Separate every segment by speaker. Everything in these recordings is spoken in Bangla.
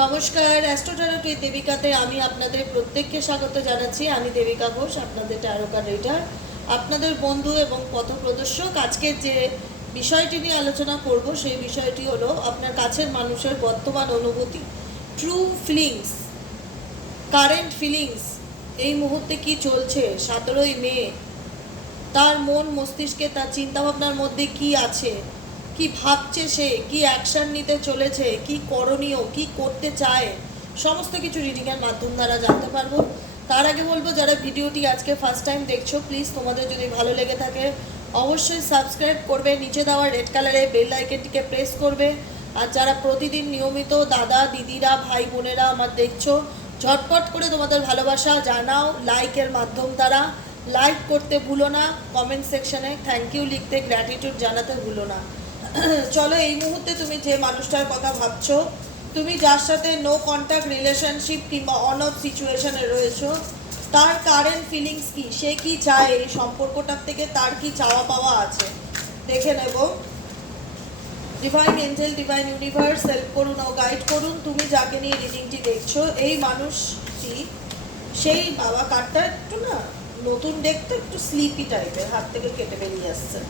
Speaker 1: নমস্কার অ্যাস্ট্রোটারোটি দেবিকাতে আমি আপনাদের প্রত্যেককে স্বাগত জানাচ্ছি। আমি দেবিকা ঘোষ, আপনাদের ট্যারোকার রিডার। আপনাদের বন্ধু এবং পথপ্রদর্শক, আজকে যে বিষয়টি নিয়ে আলোচনা করব, সেই বিষয়টি হলো আপনার কাছের মানুষের বর্তমান অনুভূতি। ট্রু ফিলিংস কারেন্ট ফিলিংস এই মুহূর্তে কি চলছে? সতেরোই মে, তার মন মস্তিষ্কে তার চিন্তাভাবনার মধ্যে কি আছে? কি ভাবছে সে? কি অ্যাকশন নিতে চলেছে? কি করণীয়? কি করতে চায়? সমস্ত কিছু রিডিংয়ের মাধ্যম দ্বারা জানতে পারব। তার আগে বলব, যারা ভিডিওটি আজকে ফার্স্ট টাইম দেখছ প্লিজ তোমাদের যদি ভালো লেগে থাকে, অবশ্যই সাবস্ক্রাইব করবে। নিচে দেওয়া রেড কালারের বেল আইকনটিকে প্রেস করবে। আর যারা প্রতিদিন নিয়মিত দাদা, দিদিরা, ভাই বোনেরা আমার দেখছ, ঝটপট করে তোমাদের ভালোবাসা জানাও লাইকের মাধ্যম দ্বারা। লাইক করতে ভুলো না কমেন্ট সেকশনে থ্যাংক ইউ লিখতে গ্র্যাটিটিউড জানাতে ভুলো না। চলো, এই মুহূর্তে তুমি যে মানুষটার কথা ভাবছ, তুমি যার সাথে নো কন্ট্যাক্ট রিলেশনশিপ কিংবা অন অফ সিচুয়েশনে রয়েছো, তার কারেন্ট ফিলিংস কি? সে কি চায় এই সম্পর্কটার থেকে? তার কি চাওয়া পাওয়া আছে? দেখে নেব। Divine angel divine universe help করুন ও গাইড করুন। তুমি যাকে নিয়ে রিডিংটি দেখছ, এই মানুষটি, সেই বাবা কার্ডটা একটু না নতুন, দেখতে একটু স্লিপি টাইপের হাত থেকে কেটে বেরিয়ে আসছে।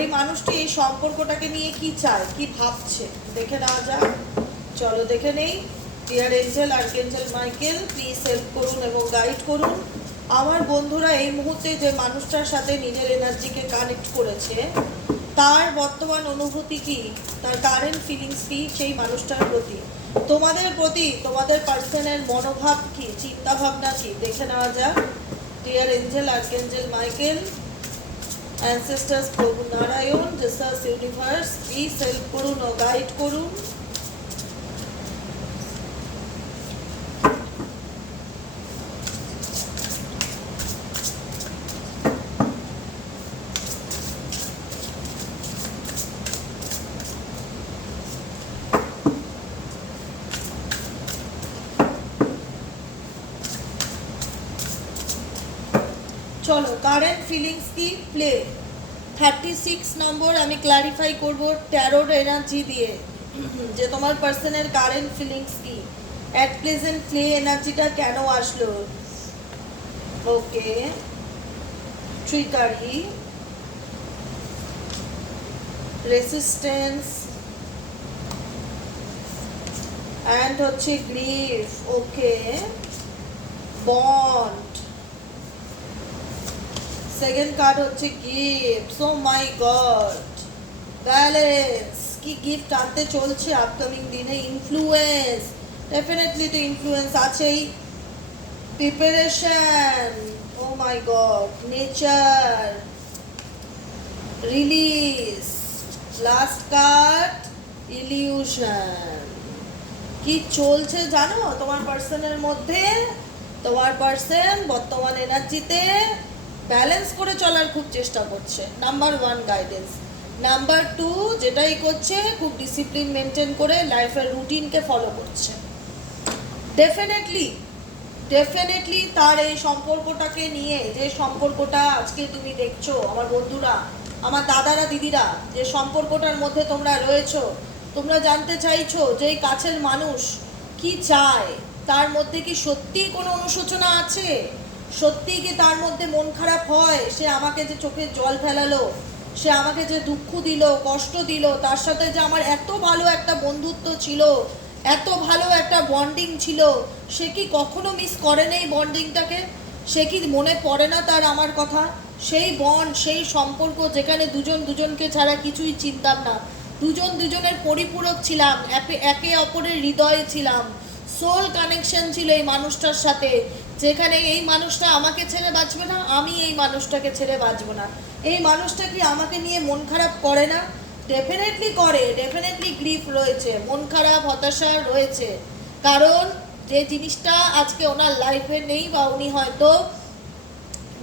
Speaker 1: এই মানুষটি এই সম্পর্কটাকে নিয়ে কি চায়, কি ভাবছে? দেখে নেওয়া যাক। চলো দেখে নেই। Dear angel archangel Michael please help করুন এবং গাইড করুন। আমার বন্ধুরা এই মুহূর্তে যে মানুষটার সাথে নিজের এনার্জিকে কানেক্ট করেছে, তার বর্তমান অনুভূতি কি? তার কারেন্ট ফিলিংস কি? সেই মানুষটার প্রতি। তোমাদের প্রতি, তোমাদের পার্সনের মনোভাব কি? চিন্তা ভাবনা কি? দেখে নেওয়া যাক। Dear angel archangel Michael ancestors প্রভু Narayan Jesus universe please help করুন ও গাইড করুন চলো কারেন্ট ফিলিংস কি? প্লে থার্টি সিক্স নম্বর আমি ক্লারিফাই করব ট্যারোর এনার্জি দিয়ে, যে তোমার পার্সনের কারেন্ট ফিলিংস কি? অ্যাট প্রেজেন্ট প্লে এনার্জিটা কেন আসলো? ওকে ট্রিকারি রেসিস্টেন্স অ্যান্ড হচ্ছে grief okay bond second card হচ্ছে gift oh my god balance কি গিফট আনতে চলছে আপকামিং দিনে? ইনফ্লুয়েন্স ডেফিনেটলি তো ইনফ্লুয়েন্স আছেই। Preparation oh my god nature release last card illusion কি চলছে জানো? তোমার পার্সনের মধ্যে, তোমার পার্সন বর্তমান এনার্জিতে ব্যালেন্স করে চলার খুব চেষ্টা করছে। Number one guidance number two যেটাই করছে, খুব ডিসিপ্লিন মেনটেন করে লাইফের রুটিনকে ফলো করছে। ডেফিনেটলি ডেফিনেটলি তার এই সম্পর্কটাকে নিয়ে, যে সম্পর্কটা আজকে তুমি দেখছ, আমার বন্ধুরা, আমার দাদারা, দিদিরা, যে সম্পর্কটার মধ্যে তোমরা রয়েছো, তোমরা জানতে চাইছো যে কাছের মানুষ কি চায়, তার মধ্যে কি সত্যিই কোনো অনুশোচনা আছে? সত্যি কি তার মধ্যে মন খারাপ হয়? সে আমাকে যে চোখে জল ফেলালো, সে আমাকে যে দুঃখ দিল, কষ্ট দিল, তার সাথে যে আমার এত ভালো একটা বন্ধুত্ব ছিল, এত ভালো একটা বন্ডিং ছিল, সে কি কখনো মিস করে নেই বন্ডিংটাকে সে কি মনে পড়ে না তার আমার কথা? সেই বন্ড সেই সম্পর্ক যেখানে দুজন দুজনকে ছাড়া কিছুই চিনতাম না। দুজন দুজনের পরিপূরক ছিলাম, একে অপরের হৃদয়ে ছিলাম। সোল কানেকশন ছিল এই মানুষটার সাথে। যেখানে এই মানুষটা আমাকে ছেড়ে বাঁচবে না, আমি এই মানুষটাকে ছেড়ে বাঁচবো না। এই মানুষটা কি আমাকে নিয়ে মন খারাপ করে না? ডেফিনেটলি করে ডেফিনেটলি গ্রিফ রয়েছে, মন খারাপ, হতাশা রয়েছে। কারণ যে জিনিসটা আজকে ওনার লাইফে নেই বা উনি হয়তো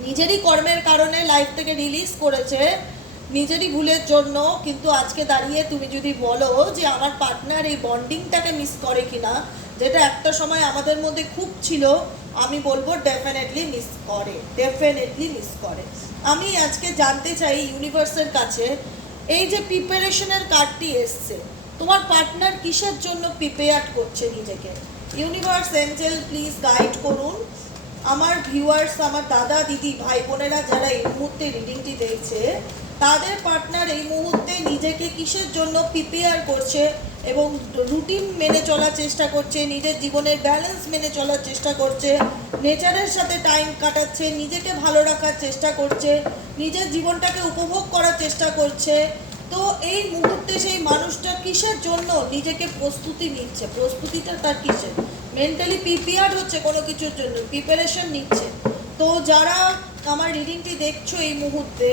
Speaker 1: নিজেরই কর্মের কারণে লাইফ থেকে রিলিজ করেছে, নিজেরই ভুলের জন্য, কিন্তু আজকে দাঁড়িয়ে তুমি যদি বলো যে আমার পার্টনার এই বন্ডিংটাকে মিস করে কিনা যেটা একটা সময় আমাদের মধ্যে খুব ছিল, আমি বলব ডেফিনেটলি মিস করে ডেফিনেটলি মিস করে। আমি আজকে জানতে চাই ইউনিভার্সের কাছে, এই যে প্রিপারেশনের কার্ডটি এসছে, তোমার পার্টনার কিসের জন্য প্রিপেয়ার করছে নিজেকে? ইউনিভার্স এঞ্জেল প্লিজ গাইড করুন। আমার ভিউয়ার্স আমার দাদা, দিদি ভাই বোনেরা যারা এই মুহূর্তে রিডিংটি দেখছে তাদের পার্টনার এই মুহূর্তে নিজেকে কিসের জন্য প্রিপেয়ার করছে এবং রুটিন মেনে চলার চেষ্টা করছে, নিজের জীবনের ব্যালেন্স মেনে চলার চেষ্টা করছে নেচারের সাথে টাইম কাটাচ্ছে, নিজেকে ভালো রাখার চেষ্টা করছে, নিজের জীবনটাকে উপভোগ করার চেষ্টা করছে। তো এই মুহূর্তে সেই মানুষটা কিসের জন্য নিজেকে প্রস্তুতি নিচ্ছে? প্রস্তুতিটা তার কিসের? মেন্টালি প্রিপেয়ার হচ্ছে কোনো কিছুর জন্য প্রিপারেশন নিচ্ছে। তো যারা আমার রিডিংটি দেখছ এই মুহূর্তে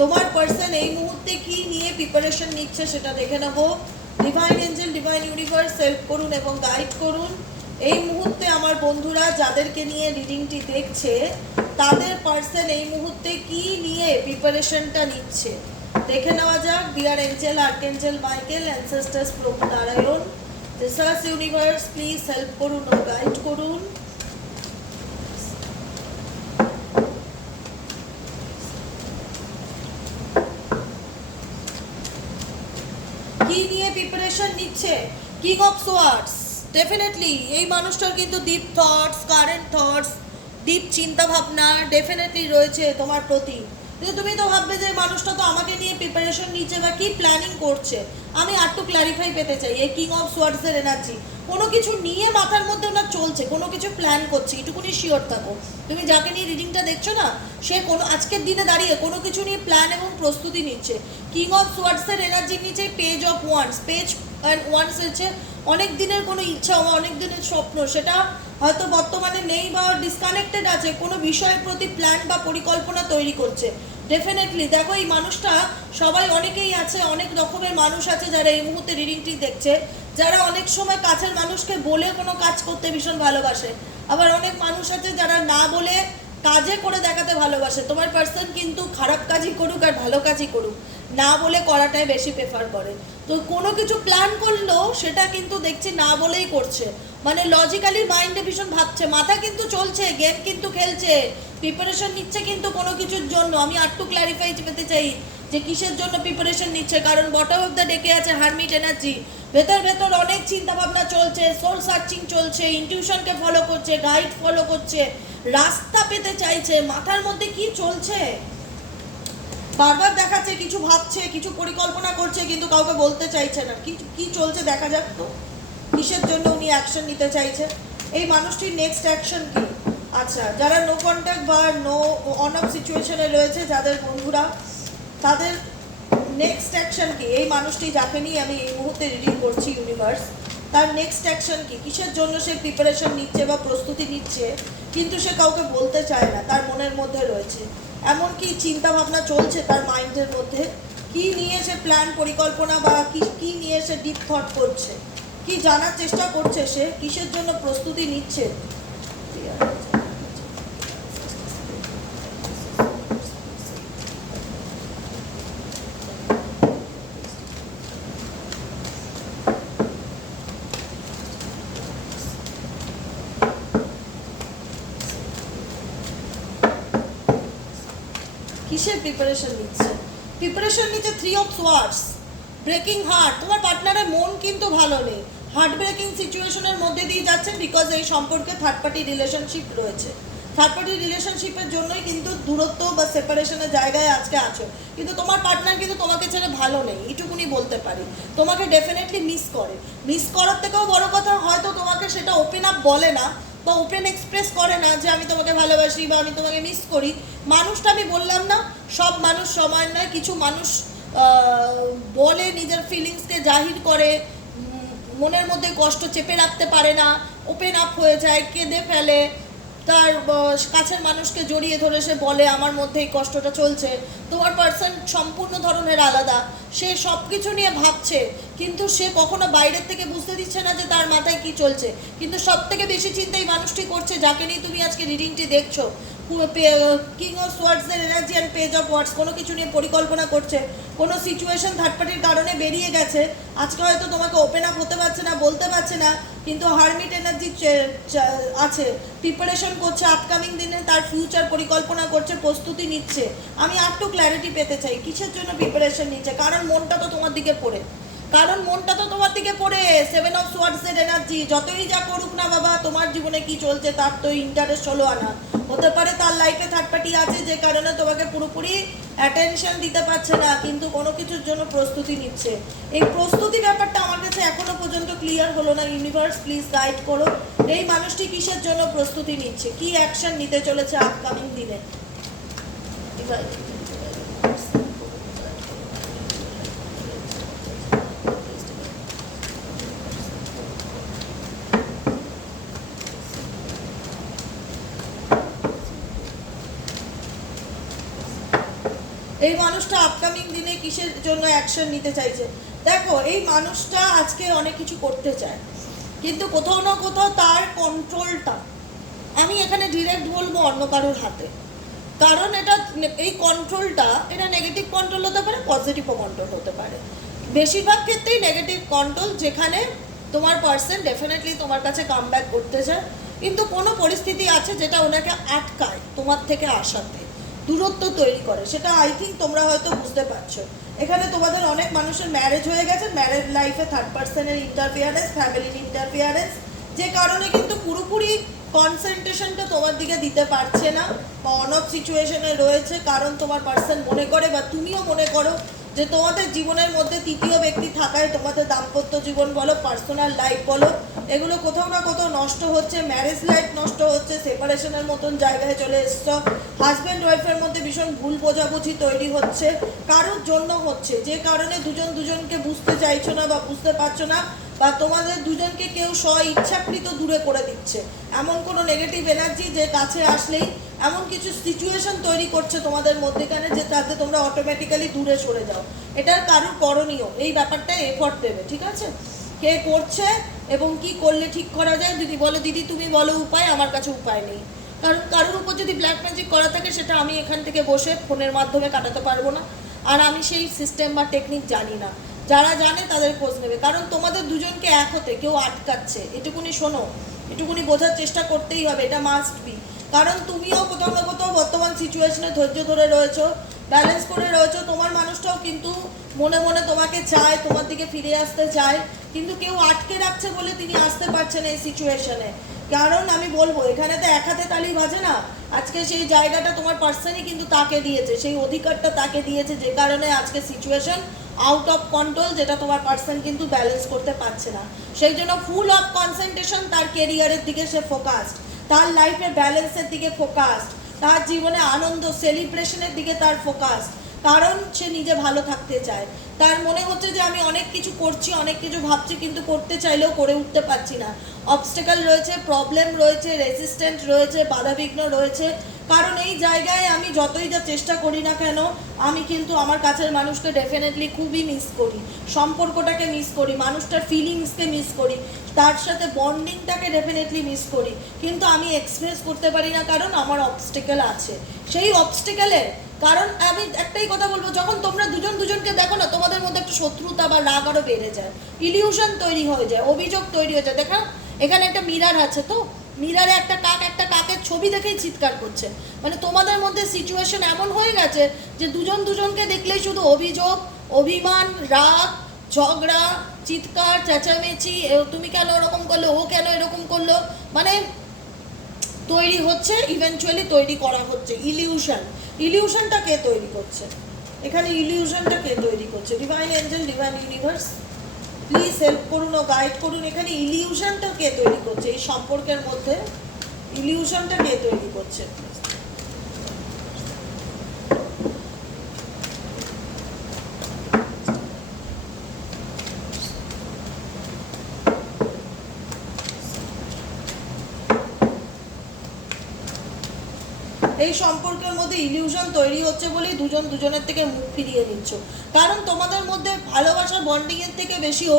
Speaker 1: তোমার পার্সন এই মুহূর্তে কি নিয়ে প্রিপারেশন নিচ্ছে সেটা দেখে নেব। Divine angel divine universe help করুন এবং গাইড করুন। এই মুহূর্তে আমার বন্ধুরা যাদেরকে নিয়ে রিডিংটি দেখছে, তাদের পার্সন এই মুহূর্তে কি নিয়ে প্রিপারেশনটা নিচ্ছে? দেখে নেওয়া যাক। Dear angel archangel Michael ancestors প্রভু Narayan research universe please help করুন ও গাইড করুন কি নিয়ে প্রিপারেশন নিচ্ছে। কিং অফ সোয়ার্ডস ডেফিনেটলি এই মানুষটার কিন্তু deep thoughts current thoughts deep চিন্তা ভাবনা ডেফিনেটলি রয়েছে তোমার প্রতি। কিন্তু তুমি তো ভাববে যে মানুষটা তো আমাকে নিয়ে প্রিপারেশন নিচ্ছে বা কি প্ল্যানিং করছে। আমি আর আরটু ক্লারিফাই পেতে চাই, এই কিং অফ সোয়ার্ডসের এনার্জি কোনো কিছু নিয়ে মাথার মধ্যে ওনার চলছে, কোনো কিছু প্ল্যান করছে, এটুকুনি শিওর থাকো। তুমি যাকে নিয়ে রিডিংটা দেখছ না, সে কোনো, আজকের দিনে দাঁড়িয়ে কোনো কিছু নিয়ে প্ল্যান এবং প্রস্তুতি নিচ্ছে। কিং অফ সোয়ার্ডসের এনার্জি নিচে page of wands page wands অনেক দিনের কোনো ইচ্ছা বা অনেক দিনের স্বপ্ন, সেটা হয়তো বর্তমানে নেই বা ডিসকানেক্টেড আছে, কোনো বিষয়ের প্রতি প্ল্যান বা পরিকল্পনা তৈরি করছে। ডেফিনেটলি দেখো এই মানুষটা সবাই অনেকেই আছে, অনেক রকমের মানুষ আছে যারা এই মুহূর্তে রিডিংটি দেখছে, যারা অনেক সময় কাছের মানুষকে বলে কোনো কাজ করতে ভীষণ ভালোবাসে। আবার অনেক মানুষ আছে যারা না বলে কাজে করে দেখাতে ভালোবাসে। তোমার পার্সন কিন্তু খারাপ কাজই করুক আর ভালো কাজই করুক। না বলে করাটাই বেশি প্রেফার করে। তো কোনো কিছু প্ল্যান করলেও সেটা কিন্তু দেখছি না বলেই করছে। মানে লজিক্যালি মাইন্ডে ভীষণ ভাবছে। মাথা কিন্তু চলছে গেম কিন্তু খেলছে প্রিপারেশন নিচ্ছে কিন্তু কোনো কিছুর জন্য। আমি আরটু ক্ল্যারিফাই পেতে চাই যে কিসের জন্য প্রিপারেশন নিচ্ছে? কারণ বটম অফ দ্য ডেকে আছে হারমিট এনার্জি ভেতর ভেতর অনেক চিন্তা ভাবনা চলছে সোল সার্চিং চলছে ইনটিউশনকে ফলো করছে গাইড ফলো করছে। রাস্তা পেতে চাইছে। মাথার মধ্যে কি চলছে? বারবার দেখাচ্ছে, কিছু ভাবছে, কিছু পরিকল্পনা করছে, কিন্তু কাউকে বলতে চাইছে না। কি কি চলছে দেখা যাক তো। কিসের জন্য উনি অ্যাকশন নিতে চাইছে এই মানুষটির নেক্সট অ্যাকশন কি? আচ্ছা যারা নো কন্ট্যাক্ট বা নো অন অফ সিচুয়েশনে রয়েছে, যাদের বন্ধুরা, তাদের নেক্সট অ্যাকশন কি? এই মানুষটি যাকে নিয়ে আমি এই মুহূর্তে রিডিং করছি ইউনিভার্স তার নেক্সট অ্যাকশন কি? কিসের জন্য সে প্রিপারেশন নিচ্ছে বা প্রস্তুতি নিচ্ছে, কিন্তু সে কাউকে বলতে চায় না, তার মনের মধ্যে রয়েছে। এমন কি চিন্তা ভাবনা চলছে তার মাইন্ডের মধ্যে। কি নিয়ে সে প্ল্যান, পরিকল্পনা বা কি কি নিয়ে সে ডিপ থট করছে? কি জানার চেষ্টা করছে সে? কিসের জন্য প্রস্তুতি নিচ্ছে? কিসের প্রিপারেশন নিচ্ছে। প্রিপারেশন নিচ্ছে three of swords breaking heart তোমার পার্টনারের মন কিন্তু ভালো নেই। হার্ট ব্রেকিং সিচুয়েশনের মধ্যে দিয়ে যাচ্ছে বিকজ এই সম্পর্কে থার্ড পার্টি রিলেশনশিপ রয়েছে। থার্ড পার্টি রিলেশনশিপের জন্যই কিন্তু দূরত্ব বা সেপারেশনের জায়গায় আজকে আছো। কিন্তু তোমার পার্টনার কিন্তু তোমাকে ছেড়ে ভালো নেই, এইটুকুনি বলতে পারি। তোমাকে ডেফিনেটলি মিস করে। মিস করার থেকেও বড় কথা হয়তো তোমাকে সেটা ওপেন আপ বলে না বা ওপেন এক্সপ্রেস করে না যে আমি তোমাকে ভালোবাসি বা আমি তোমাকে মিস করি। মানুষটা আমি বললাম না, সব মানুষ সমান নয়, কিছু মানুষ বলে নিজের ফিলিংসকে জাহির করে মনের মধ্যে কষ্ট চেপে রাখতে পারে না ওপেন আপ হয়ে যায়, কেঁদে ফেলে, তার কাছের মানুষকে জড়িয়ে ধরে সে বলে, আমার মধ্যে এই কষ্টটা চলছে। তোমার পার্সন সম্পূর্ণ ধরনের আলাদা। সে সব কিছু নিয়ে ভাবছে, কিন্তু সে কখনো বাইরের থেকে বুঝতে দিচ্ছে না যে তার মাথায় কি চলছে। কিন্তু সব থেকে বেশি চিন্তা এই মানুষটি করছে, যাকে নিয়ে তুমি আজকে রিডিংটি দেখছ। King of ওয়ার্ডসের energy and page of swords কোনো কিছু নিয়ে পরিকল্পনা করছে, কোনো সিচুয়েশন থার্ড পার্টির কারণে বেরিয়ে গেছে। আজকে হয়তো তোমাকে ওপেন আপ হতে পারছে না, বলতে পারছে না, কিন্তু হারমিট এনার্জি আছে। প্রিপারেশন করছে আপকামিং দিনে তার ফিউচার পরিকল্পনা করছে, প্রস্তুতি নিচ্ছে। আমি আর একটু ক্ল্যারিটি পেতে চাই, কিসের জন্য প্রিপারেশন নিচ্ছে? কারণ মনটা তো তোমার দিকে পড়ে। কারণ মনটা তো তোমার দিকে পড়ে সেভেন অফ সোয়ার্ডসের এনার্জি যতই যা করুক না বাবা, তোমার জীবনে কি চলছে তার তো ইন্টারেস্ট হলো আনা। হতে পারে তার লাইফে থার্ড পার্টি আছে, যে কারণে তোমাকে পুরোপুরি অ্যাটেনশন দিতে পারছে না, কিন্তু কোনো কিছুর জন্য প্রস্তুতি নিচ্ছে। এই প্রস্তুতি ব্যাপারটা আমার কাছে এখনও পর্যন্ত ক্লিয়ার হলো না। ইউনিভার্স প্লিজ গাইড করো। এই মানুষটি কিসের জন্য প্রস্তুতি নিচ্ছে? কি অ্যাকশন নিতে চলেছে আপকামিং দিনে এই মানুষটা আপকামিং দিনে কিসের জন্য অ্যাকশন নিতে চাইছে। দেখো, এই মানুষটা আজকে অনেক কিছু করতে চায়। কিন্তু কোথাও না কোথাও তার কন্ট্রোলটা আমি এখানে ডিরেক্ট বলব অন্য কারোর হাতে। কারণ এটা এই কন্ট্রোলটা এটা নেগেটিভ কন্ট্রোল হতে পারে পজিটিভও কন্ট্রোল হতে পারে। বেশিরভাগ ক্ষেত্রেই নেগেটিভ কন্ট্রোল যেখানে তোমার পার্সন ডেফিনেটলি তোমার কাছে কাম করতে চায়। কিন্তু কোনো পরিস্থিতি আছে যেটা ওনাকে আটকায় তোমার থেকে আসাতে। দূরত্ব তৈরি করে, সেটা আই থিঙ্ক তোমরা হয়তো বুঝতে পারছ। এখানে তোমাদের অনেক মানুষের ম্যারেজ হয়ে গেছে ম্যারেজ লাইফে থার্ড পার্সনের ইন্টারফিয়ারেন্স ফ্যামিলির ইন্টারফিয়ারেন্স যে কারণে কিন্তু পুরোপুরি কনসেন্ট্রেশনটা তোমার দিকে দিতে পারছে না, বা অন অফ সিচুয়েশনে রয়েছে, কারণ তোমার পার্সন মনে করে বা তুমিও মনে করো যে তোমাদের জীবনের মধ্যে তৃতীয় ব্যক্তি থাকায় তোমাদের দাম্পত্য জীবন বলো পার্সোনাল লাইফ বলো, এগুলো কোথাও না কোথাও নষ্ট হচ্ছে ম্যারেজ লাইফ নষ্ট হচ্ছে সেপারেশনের মতন জায়গায় চলে এসছ। হাজব্যান্ড ওয়াইফের মধ্যে ভীষণ ভুল বোঝাবুঝি তৈরি হচ্ছে, কারোর জন্য হচ্ছে, যে কারণে দুজন দুজনকে বুঝতে চাইছো না বা বুঝতে পারছ না বা তোমাদের দুজনকে কেউ স্ব ইচ্ছাকৃত দূরে করে দিচ্ছে। এমন কোনো নেগেটিভ এনার্জি যে কাছে আসলেই এমন কিছু সিচুয়েশন তৈরি করছে তোমাদের মধ্যেখানে যে তাতে তোমরা অটোমেটিক্যালি দূরে সরে যাও। এটার কারোর করণীয়। এই ব্যাপারটা এফর্ট দেবে, ঠিক আছে? কে করছে এবং কি করলে ঠিক করা যায়? দিদি বলে, দিদি, তুমি বলো, উপায় আমার কাছে উপায় নেই। কারণ কারোর উপর যদি ব্ল্যাক ম্যাজিক করা থাকে, সেটা আমি এখান থেকে বসে ফোনের মাধ্যমে কাটাতে পারব না। আর আমি সেই সিস্টেম বা টেকনিক জানি না। যারা জানে তাদের খোঁজ নেবে। কারণ তোমাদের দুজনকে এক হতে কেউ আটকাচ্ছে। এটুকুনি শোনো, এটুকুনি বোঝার চেষ্টা করতেই হবে, এটা মাস্ট বি কারণ তুমিও কোথাও না কোথাও বর্তমান সিচুয়েশনে ধৈর্য ধরে রয়েছো ব্যালেন্স করে রয়েছো। তোমার মানুষটাও কিন্তু মনে মনে তোমাকে চায়, তোমার দিকে ফিরে আসতে চায়। কিন্তু কেউ আটকে রাখছে বলে তিনি আসতে পারছেন এই সিচুয়েশনে কারণ আমি বলব, এখানে তো এক হাতে তালি বাজে না। আজকে সেই জায়গাটা তোমার পার্সনই কিন্তু তাকে দিয়েছে, সেই অধিকারটা তাকে দিয়েছে যে কারণে আজকে সিচুয়েশন আউট অফ কন্ট্রোল যেটা তোমার পার্সন কিন্তু ব্যালেন্স করতে পারছে না। সেই জন্য ফুল অফ কনসেন্ট্রেশন তার কেরিয়ারের দিকে সে ফোকাসড তার লাইফে ব্যালেন্সের দিকে ফোকাসড তার জীবনে আনন্দ সেলিব্রেশনের দিকে তার ফোকাস কারণ সে নিজে ভালো থাকতে চায়। তার মনে হচ্ছে যে আমি অনেক কিছু করছি, অনেক কিছু ভাবছি, কিন্তু করতে চাইলেও করে উঠতে পারছি না। অবস্টেকাল রয়েছে প্রবলেম রয়েছে রেজিস্ট্যান্ট রয়েছে, বাধাবিঘ্ন রয়েছে কারণ এই জায়গায় আমি যতই যা চেষ্টা করি না কেন, আমি কিন্তু আমার কাছের মানুষকে ডেফিনেটলি খুবই মিস করি। সম্পর্কটাকে মিস করি, মানুষটার ফিলিংসকে মিস করি, তার সাথে বন্ডিংটাকে ডেফিনেটলি মিস করি। কিন্তু আমি এক্সপ্রেস করতে পারি না কারণ আমার অবস্টেকেল আছে। সেই অবস্টেকেলের কারণ আমি একটাই কথা বলব, যখন তোমরা দুজন দুজনকে দেখো না, তোমাদের মধ্যে একটা শত্রুতা বা রাগ আরও বেড়ে যায়। ইলিউশন তৈরি হয়ে যায়, অভিযোগ তৈরি হয়ে যায়। দেখা, এখানে একটা মিরার আছে তো মিরারে একটা কাক, একটা কাকের ছবি দেখেই চিৎকার করছে। মানে তোমাদের মধ্যে সিচুয়েশন এমন হয়ে গেছে যে দুজন দুজনকে দেখলেই শুধু অভিযোগ, অভিমান, রাগ, ঝগড়া, চিৎকার, চেঁচামেচি তুমি কেন এরকম করল, ও কেন এরকম করল? মানে তৈরি হচ্ছে ইভেনচুয়ালি তৈরি করা হচ্ছে ইলিউশন ইলিউশনটা কে তৈরি করছে? এখানে ইলিউশনটা কে তৈরি করছে? Divine angel divine universe please help করুন ও গাইড করুন। এখানে ইলিউশনটা কে তৈরি করছে? এই সম্পর্কের মধ্যে ইলিউশনটা কে তৈরি করছে? এই সম্পর্কের মধ্যে ইলিউশন তৈরি হচ্ছে বলেই দুজন দুজনের থেকে মুখ ফিরিয়ে নিচ্ছ। কারণ তোমাদের মধ্যে ভালোবাসা বন্ডিংয়ের থেকে বেশিও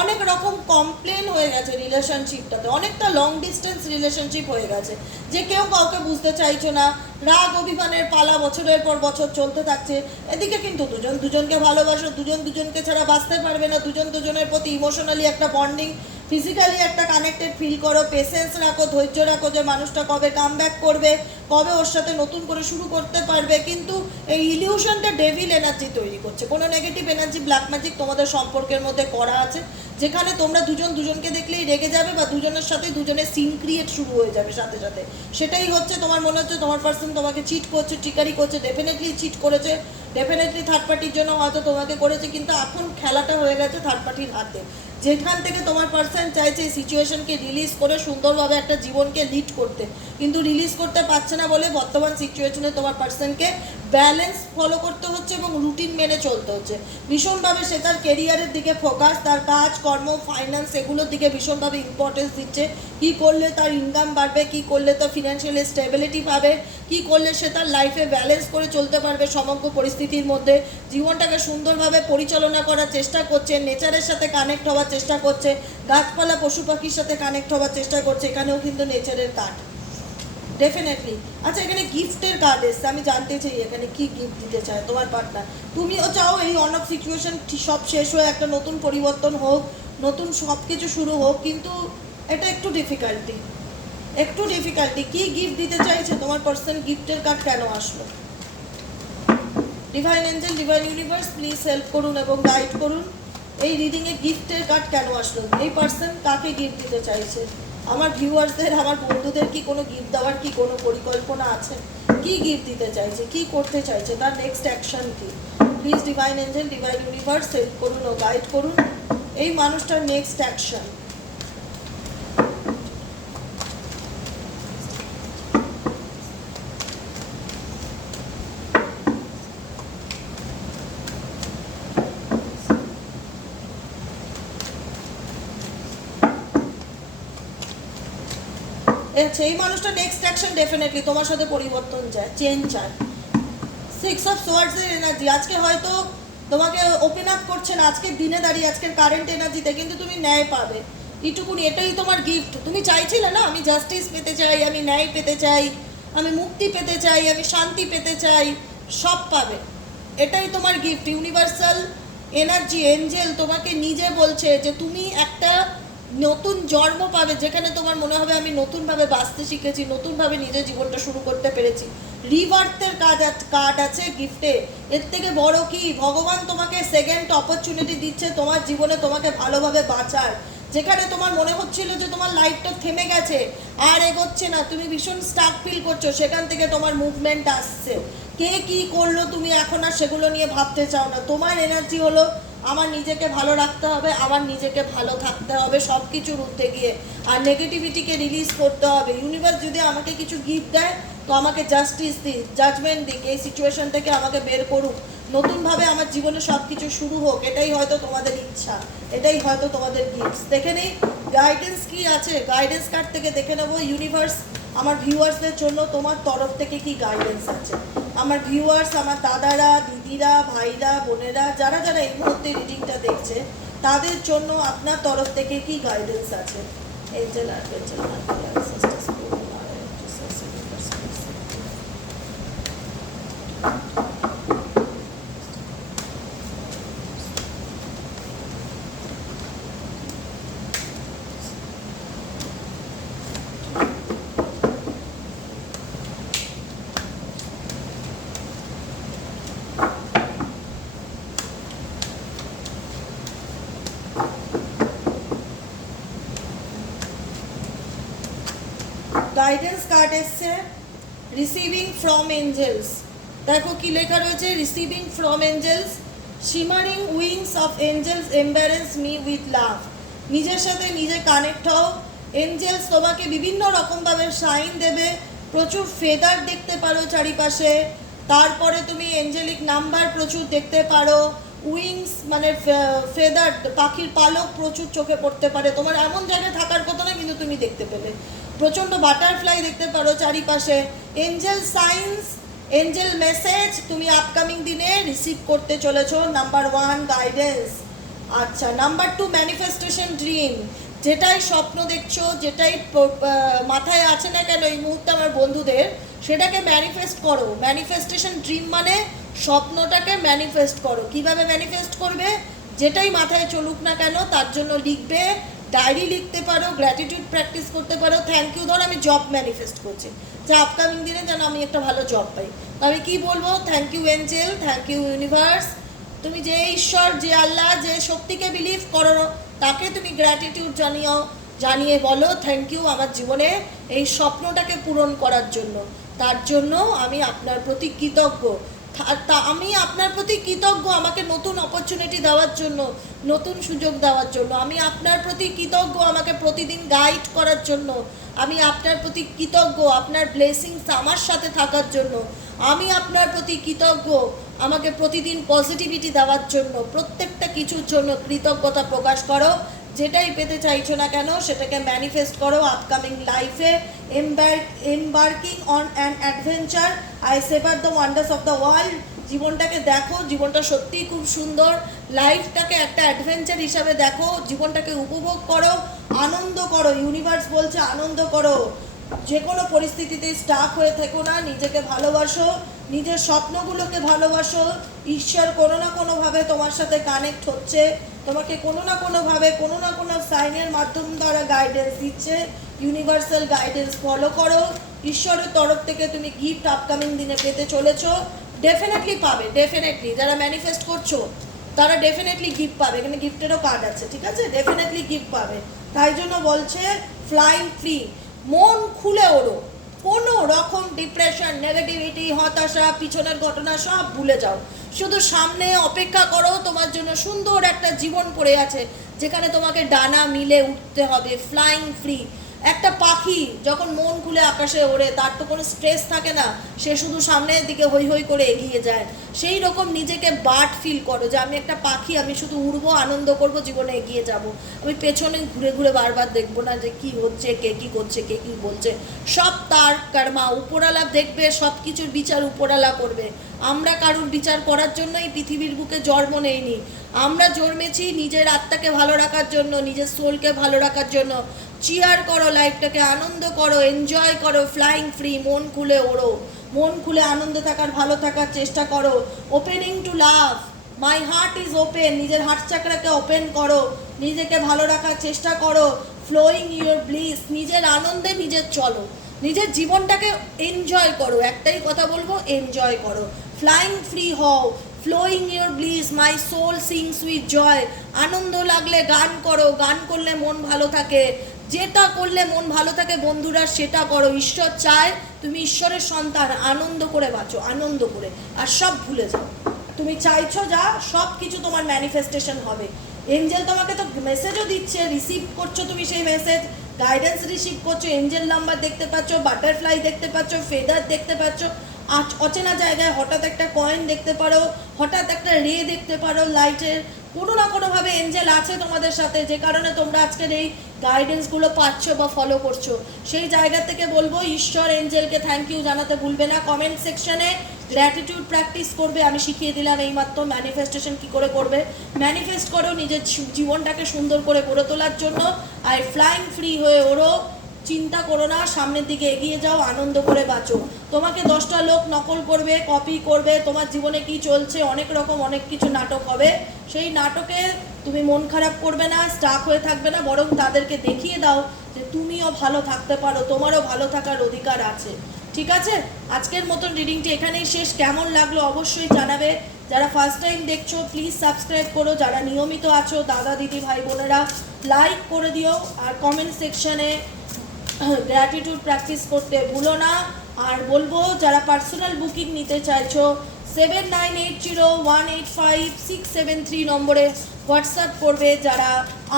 Speaker 1: অনেক রকম কমপ্লেন হয়ে গেছে রিলেশনশিপটাতে অনেকটা লং ডিস্টেন্স রিলেশনশিপ হয়ে গেছে। যে কেউ কাউকে বুঝতে চাইছো না, রাগ অভিমানের পালা বছরের পর বছর চলতে থাকছে। এদিকে কিন্তু দুজন দুজনকে ভালোবাসো, দুজন দুজনকে ছাড়া বাঁচতে পারবে না। দুজন দুজনের প্রতি ইমোশনালি একটা বন্ডিং ফিজিক্যালি একটা কানেক্টেড ফিল করো পেশেন্স রাখো, ধৈর্য রাখো যে মানুষটা কবে কাম করবে, কবে ওর সাথে নতুন করে শুরু করতে পারবে। কিন্তু এই ইলিউশনটা ডেভিল এনার্জি তৈরি করছে। কোনো নেগেটিভ এনার্জি ব্ল্যাক ম্যাজিক তোমাদের সম্পর্কের মধ্যে করা আছে, যেখানে তোমরা দুজন দুজনকে দেখলেই রেগে যাবে বা দুজনের সাথে দুজনের সিন ক্রিয়েট শুরু হয়ে যাবে সাথে সাথে। সেটাই হচ্ছে তোমার মনে হচ্ছে তোমার পার্সন তোমাকে চিট করছে টিকারি করছে ডেফিনেটলি চিট করেছে। ডেফিনেটলি থার্ড পার্টির জন্য হয়তো তোমাকে করেছে, কিন্তু এখন খেলাটা হয়ে গেছে থার্ড পার্টির হাতে। যেখান থেকে তোমার পার্সন চাইছে এই সিচুয়েশনকে রিলিজ করে সুন্দরভাবে একটা জীবনকে লিড করতে। কিন্তু রিলিজ করতে পারছে না বলে বর্তমান সিচুয়েশনে তোমার পার্সনকে ব্যালেন্স ফলো করতে হচ্ছে এবং রুটিন মেনে চলতে হচ্ছে। ভীষণভাবে সে তার কেরিয়ারের দিকে ফোকাস তার কাজ, কর্ম ফাইন্যান্স এগুলোর দিকে ভীষণভাবে ইম্পর্টেন্স দিচ্ছে। কী করলে তার ইনকাম বাড়বে, কী করলে তার ফিনান্সিয়াল স্টেবিলিটি পাবে, কী করলে সে তার লাইফে ব্যালেন্স করে চলতে পারবে সমগ্র পরিস্থিতির মধ্যে। জীবনটাকে সুন্দরভাবে পরিচালনা করার চেষ্টা করছে নেচারের সাথে কানেক্ট হওয়ার চেষ্টা করছে, গাছপালা, পশু পাখির সাথে কানেক্ট হওয়ার চেষ্টা করছে, এখানেও কিন্তু নেচারের কার্ড ডেফিনেটলি আচ্ছা এখানে গিফটের কার্ড এসছে, আমি জানতে চাই এখানে কি গিফট দিতে চায় তোমার পার্টনার তুমিও চাও এই অন সিচুয়েশন সব শেষ হয়ে একটা নতুন পরিবর্তন হোক, নতুন সব কিছু শুরু হোক, কিন্তু এটা একটু ডিফিকাল্টি একটু ডিফিকাল্টি কি গিফট দিতে চাইছে? তোমার পার্সন গিফটের কার্ড কেন আসলো? Divine angel divine universe please help করুন এবং গাইড করুন। এই রিডিংয়ে গিফটের কার্ড কেন আসলো? এই পার্সন কাকে গিফট দিতে চাইছে? আমার ভিউয়ার্সদের আমার বন্ধুদের কি কোনো গিফট দেওয়ার কি কোনো পরিকল্পনা আছে? কি গিফট দিতে চাইছে? কি করতে চাইছে? তার নেক্সট অ্যাকশন কি? Please divine angel divine universe help করুন ও গাইড করুন। এই মানুষটার নেক্সট অ্যাকশন এই মানুষটা নেক্সট অ্যাকশন ডেফিনেটলি তোমার সাথে পরিবর্তন চায় চেঞ্জ চায়। সিক্স অফ সোয়ার্ডসের এনার্জি আজকে হয়তো তোমাকে ওপেন আপ করছে না, আজকের দিনে দাঁড়িয়ে, আজকের কারেন্ট এনার্জিতে কিন্তু তুমি ন্যায় পাবে। এইটুকুনি, এটাই তোমার গিফট তুমি চাইছিলে না, আমি জাস্টিস পেতে চাই, আমি ন্যায় পেতে চাই, আমি মুক্তি পেতে চাই, আমি শান্তি পেতে চাই, সব পাবে। এটাই তোমার গিফট ইউনিভার্সাল এনার্জি এঞ্জেল তোমাকে নিজে বলছে যে, তুমি একটা নতুন জন্ম পাবে, যেখানে তোমার মনে হবে আমি নতুনভাবে বাঁচতে শিখেছি, নতুনভাবে নিজের জীবনটা শুরু করতে পেরেছি। রিভার্থের কাজ কার্ড আছে গিফটে এর থেকে বড় কি? ভগবান তোমাকে সেকেন্ড অপরচুনিটি দিচ্ছে তোমার জীবনে তোমাকে ভালোভাবে বাঁচার। যেখানে তোমার মনে হচ্ছিল যে তোমার লাইফটা থেমে গেছে, আর এগোচ্ছে না। তুমি ভীষণ স্টাক ফিল করছ, সেখান থেকে তোমার মুভমেন্ট আসছে। কে কি করল তুমি এখন আর সেগুলো নিয়ে ভাবতে চাও না। তোমার এনার্জি হলো আমার নিজেকে ভালো রাখতে হবে, আমার নিজেকে ভালো থাকতে হবে সব কিছুর ঊর্ধ্বে গিয়ে। আর নেগেটিভিটিকে রিলিজ করতে হবে। ইউনিভার্স যদি আমাকে কিছু গিফট দেয়, তো আমাকে জাস্টিস দিক জাজমেন্ট দিক, এই সিচুয়েশন থেকে আমাকে বের করুক। নতুনভাবে আমার জীবনে সব কিছু শুরু হোক, এটাই হয়তো তোমাদের ইচ্ছা, এটাই হয়তো তোমাদের গিফটস দেখে নেই গাইডেন্স কি আছে? গাইডেন্স কার্ড থেকে দেখে নেব। ইউনিভার্স আমার ভিউয়ার্সদের জন্য তোমার তরফ থেকে কি গাইডেন্স আছে? আমার ভিউয়ার্স আমার দাদারা, দিদিরা, ভাইরা, বোনেরা, যারা যারা এই মুহূর্তে রিডিংটা দেখছে, তাদের জন্য আপনার তরফ থেকে কি গাইডেন্স আছে? এঞ্জেল আর এঞ্জেল গাইডেন্স কার্ড এসছে রিসিভিং ফ্রম এঞ্জেলস দেখো কি লেখা রয়েছে receiving from angels shimmering wings of angels embrace me with love নিজের সাথে নিজে কানেক্ট হও। এঞ্জেলস তোমাকে বিভিন্ন রকমভাবে সাইন দেবে, প্রচুর ফেদার দেখতে পারো চারিপাশে। তারপরে তুমি এঞ্জেলিক নাম্বার প্রচুর দেখতে পারো। উইংস মানে ফেদার পাখির পালক প্রচুর চোখে পড়তে পারে। তোমার এমন জায়গায় থাকার কথা না, কিন্তু তুমি দেখতে পেলে। প্রচণ্ড বাটারফ্লাই দেখতে পারো চারিপাশে। এঞ্জেল সাইন্স এঞ্জেল মেসেজ তুমি আপকামিং দিনে রিসিভ করতে চলেছো নাম্বার ওয়ান গাইডেন্স আচ্ছা নাম্বার টু ম্যানিফেস্টেশন ড্রিম যেটাই স্বপ্ন দেখছ, যেটাই মাথায় আছে না কেন এই মুহূর্তে আমার বন্ধুদের, সেটাকে ম্যানিফেস্ট করো। ম্যানিফেস্টেশন ড্রিম মানে স্বপ্নটাকে ম্যানিফেস্ট করো। কীভাবে ম্যানিফেস্ট করবে? যেটাই মাথায় চলুক না কেন, তার জন্য লিখবে ডায়েরি লিখতে পারো গ্র্যাটিটিউড প্র্যাকটিস করতে পারো। থ্যাংক ইউ ধর আমি জব ম্যানিফেস্ট করছি। যে আপকামিং দিনে যেন আমি একটা ভালো জব পাই। আমি কি বলব? Thank you angel thank you universe তুমি যে ঈশ্বর, যে আল্লাহ, যে শক্তিকে বিলিভ করো, তাকে তুমি গ্র্যাটিটিউড জানিও, জানিয়ে বলো থ্যাংক ইউ আমার জীবনে এই স্বপ্নটাকে পূরণ করার জন্য। তার জন্য আমি আপনার প্রতি কৃতজ্ঞ। আমি আপনার প্রতি কৃতজ্ঞ আমাকে নতুন অপরচুনিটি দেওয়ার জন্য, নতুন সুযোগ দেওয়ার জন্য। আমি আপনার প্রতি কৃতজ্ঞ, আমাকে প্রতিদিন গাইড করার জন্য। আমি আপনার প্রতি কৃতজ্ঞ, আপনার ব্লেসিংস আমার সাথে থাকার জন্য। আমি আপনার প্রতি কৃতজ্ঞ, আমাকে প্রতিদিন পজিটিভিটি দেওয়ার জন্য। প্রত্যেকটা কিছুর জন্য কৃতজ্ঞতা প্রকাশ করো। যেটাই পেতে চাইছো না কেন, সেটাকে ম্যানিফেস্ট করো আপকামিং লাইফে embarking on an adventure I savour the wonders of the world জীবনটাকে দেখো, জীবনটা সত্যিই খুব সুন্দর। লাইফটাকে একটা অ্যাডভেঞ্চার হিসাবে দেখো, জীবনটাকে উপভোগ করো, আনন্দ করো। ইউনিভার্স বলছে আনন্দ করো। যে কোনো পরিস্থিতিতে স্টাক হয়ে থেকো না, নিজেকে ভালোবাসো। নিজের স্বপ্নগুলোকে ভালোবাসো, ঈশ্বর কোনো না কোনোভাবে তোমার সাথে কানেক্ট হচ্ছে, তোমাকে কোনো না কোনোভাবে কোনো না কোনো সাইনের মাধ্যম দ্বারা গাইডেন্স দিচ্ছে ইউনিভার্সাল গাইডেন্স ফলো করো, ঈশ্বরের তরফ থেকে তুমি গিফট আপকামিং দিনে পেতে চলেছো ডেফিনেটলি পাবে ডেফিনেটলি যারা ম্যানিফেস্ট করছ, তারা ডেফিনেটলি গিফট পাবে, এখানে গিফটেরও কার্ড আছে, ঠিক আছে? ডেফিনেটলি গিফট পাবে। তাই জন্য বলছে ফ্লাইং ফ্রি মন খুলে ওড়ো। কোনো রকম ডিপ্রেশন নেগেটিভিটি হতাশা, পিছনের ঘটনা সব ভুলে যাও। শুধু সামনে অপেক্ষা করো, তোমার জন্য সুন্দর একটা জীবন পড়ে আছে, যেখানে তোমাকে ডানা মিলে উঠতে হবে ফ্লাইং ফ্রি একটা পাখি যখন মন খুলে আকাশে ওড়ে, তার তো কোনো স্ট্রেস থাকে না। সে শুধু সামনের দিকে হই হই করে এগিয়ে যায়। সেই রকম নিজেকে বার্ড ফিল করো যে, আমি একটা পাখি, আমি শুধু উড়বো, আনন্দ করব, জীবনে এগিয়ে যাব। আমি পেছনে ঘুরে ঘুরে বারবার দেখব না যে, কি হচ্ছে, কে কি করছে, কে কি বলছে। সব তার কর্মা উপরালা দেখবে, সব কিছুর বিচার উপরালা করবে। আমরা কারুর বিচার করার জন্য এই পৃথিবীর বুকে জন্ম নেইনি। আমরা জন্মেছি নিজের আত্মাকে ভালো রাখার জন্য, নিজের সোলকে ভালো রাখার জন্য। চিয়ার করো লাইফটাকে আনন্দ করো এনজয় করো ফ্লাইং ফ্রি মন খুলে ওড়ো। মন খুলে আনন্দে থাকার, ভালো থাকার চেষ্টা করো। Opening to love my heart is open নিজের হার্ট চাকরাকে ওপেন করো। নিজেকে ভালো রাখার চেষ্টা করো ফ্লোয়িং ইউর ব্লিস নিজের আনন্দে নিজের চলো। নিজের জীবনটাকে এনজয় করো, একটাই কথা বলব এনজয় করো। ফ্লাইং ফ্রি হও flowing your bliss my soul sings with joy আনন্দ লাগলে গান করো, গান করলে মন ভালো থাকে। যেটা করলে মন ভালো থাকে বন্ধুরা, সেটা করো। ঈশ্বর চায় তুমি ঈশ্বরের সন্তান, আনন্দ করে বাঁচো, আনন্দ করে। আর সব ভুলে যাও। তুমি চাইছো যা সব কিছু তোমার ম্যানিফেস্টেশন হবে। এঞ্জেল তোমাকে তো মেসেজও দিচ্ছে রিসিভ করছ তুমি সেই মেসেজ গাইডেন্স রিসিভ করছ এঞ্জেল নাম্বার দেখতে পাচ্ছ বাটারফ্লাই দেখতে পাচ্ছ ফেদার দেখতে পাচ্ছ। অচেনা জায়গায় হঠাৎ একটা কয়েন দেখতে পারো, হঠাৎ একটা রে দেখতে পারো লাইটের কোনো না কোনোভাবে এঞ্জেল আছে তোমাদের সাথে, যে কারণে তোমরা আজকের এই গাইডেন্সগুলো পাচ্ছ বা ফলো করছ। সেই জায়গা থেকে বলব, ঈশ্বর এঞ্জেলকে থ্যাংক ইউ জানাতে ভুলবে না। কমেন্ট সেকশনে গ্র্যাটিটিউড প্র্যাকটিস করবে, আমি শিখিয়ে দিলাম এইমাত্র ম্যানিফেস্টেশন কি করে করবে। ম্যানিফেস্ট করো নিজের জীবনটাকে সুন্দর করে গড়ে তোলার জন্য। আর ফ্লাইং ফ্রি হয়ে ওরও চিন্তা করো না, সামনের দিকে এগিয়ে যাও, আনন্দ করে বাঁচো। তোমাকে দশটা লোক নকল করবে কপি করবে, তোমার জীবনে কি চলছে, অনেক রকম অনেক কিছু নাটক হবে। সেই নাটকে তুমি মন খারাপ করবে না স্টাক হয়ে থাকবে না, বরং তাদেরকে দেখিয়ে দাও যে তুমিও ভালো থাকতে পারো, তোমারও ভালো থাকার অধিকার আছে। ঠিক আছে? আজকের মতন রিডিংটি এখানেই শেষ। কেমন লাগল অবশ্যই জানাবে। যারা ফার্স্ট টাইম দেখছ প্লিজ সাবস্ক্রাইব করো। যারা নিয়মিত আছো, দাদা, দিদি, ভাই, বোনেরা লাইক করে দিও। আর কমেন্ট সেকশনে গ্র্যাটিটিউড প্র্যাকটিস করতে ভুলো না। আর বলব, যারা পার্সোনাল বুকিং নিতে চাইছো seven nine eight zero one eight five six seven three নম্বরে হোয়াটসঅ্যাপ করবে। যারা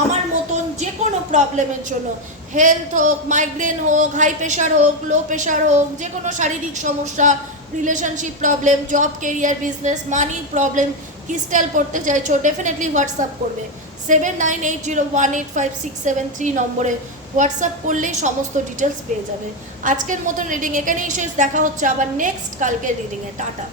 Speaker 1: আমার মতন যে কোনো প্রবলেমের জন্য হেলথ হোক মাইগ্রেন হোক হাই প্রেশার হোক লো প্রেশার হোক যে কোনো শারীরিক সমস্যা relationship problem job career business মানির প্রবলেম ক্রিস্টাল পড়তে চাইছো ডেফিনেটলি হোয়াটসঅ্যাপ করবে। Seven nine eight zero one eight five six seven three নম্বরে হোয়াটসঅ্যাপ করলেই সমস্ত ডিটেলস পেয়ে যাবে। আজকের মতন রিডিং এখানেই শেষ। দেখা হচ্ছে আবার নেক্সট কালকের রিডিংয়ে টাটা।